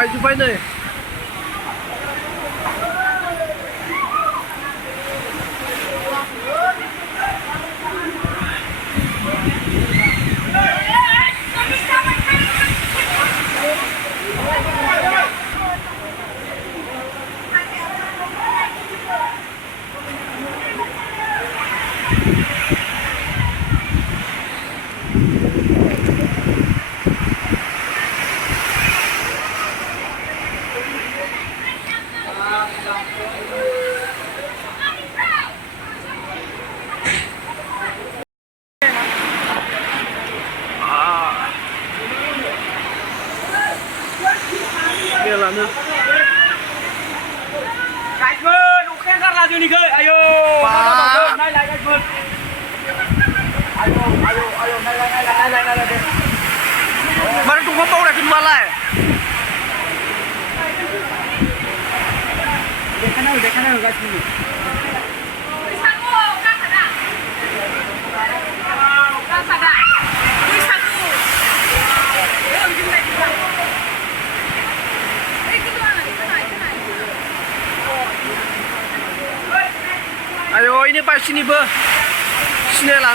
बायजोब्बाय नै लानो गाइदमोन अखाया गारला जोंनिखै आयौ नायलाय गाइदमोन आयौ आयौ आयौ नायलाय दे मारै दंफां बावराखै नुवालाय देखाना हो गाइदमोन ayo ini pas sini be sini lah